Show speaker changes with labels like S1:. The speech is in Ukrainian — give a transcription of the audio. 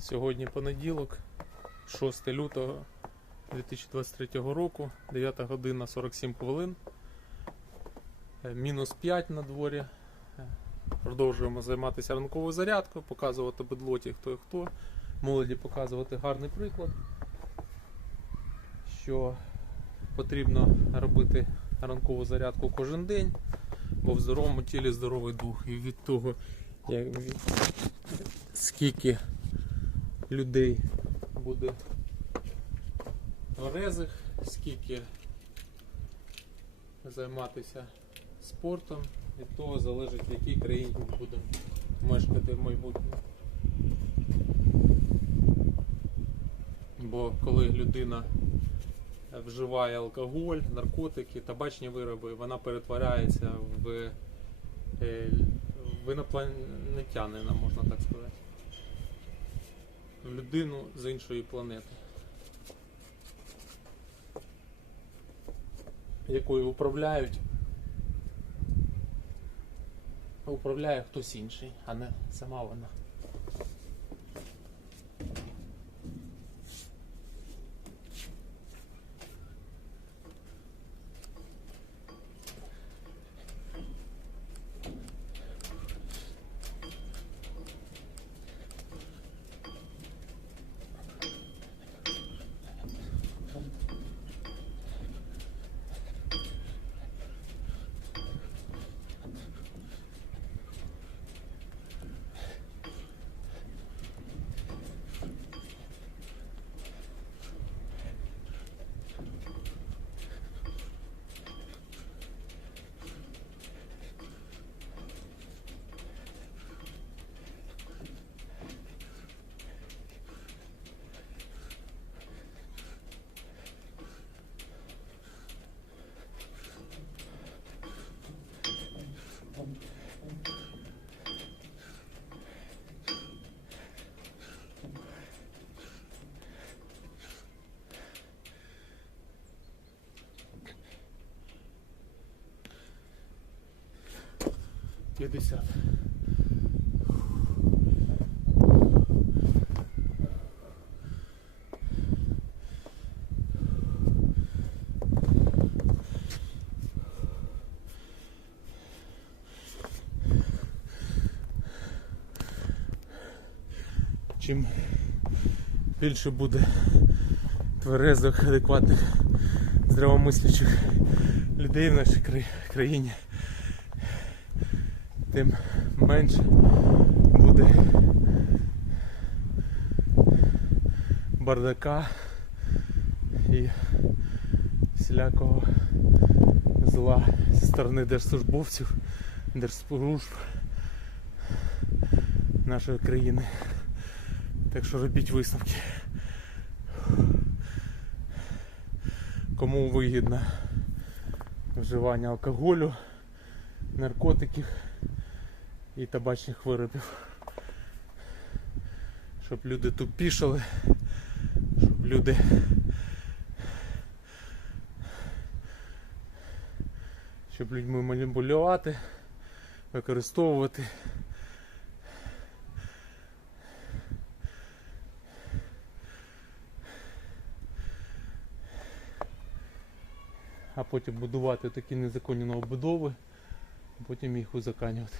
S1: Сьогодні понеділок, 6 лютого 2023 року, 9 година 47 хвилин. Е, Мінус 5 на дворі. Е, Продовжуємо займатися ранковою зарядкою, показувати бедлоті хто і хто. Молоді показувати гарний приклад, що потрібно робити ранкову зарядку кожен день, бо в здоровому тілі здоровий дух. І від того, як, скільки людей буде тверезих, скільки займатися спортом, від того залежить, в якій країні ми будемо мешкати в майбутньому. Бо коли людина вживає алкоголь, наркотики, табачні вироби, вона перетворяється в, е, в інопланетянина, можна так сказати. Людину з іншої планети. Якою управляють. Управляє хтось інший, а не сама вона. П'ятдесят. Чим більше буде тверезих, адекватних, здравомислячих людей в нашій кра- країні, тим менше буде бардака і всілякого зла зі сторони держслужбовців, держслужб нашої країни. Так що робіть висновки. Кому вигідно вживання алкоголю, наркотиків і табачних виробів. Щоб люди тупішали, щоб люди щоб людьми маніпулювати, використовувати. А потім будувати такі незаконні новобудови, а потім їх узаканювати.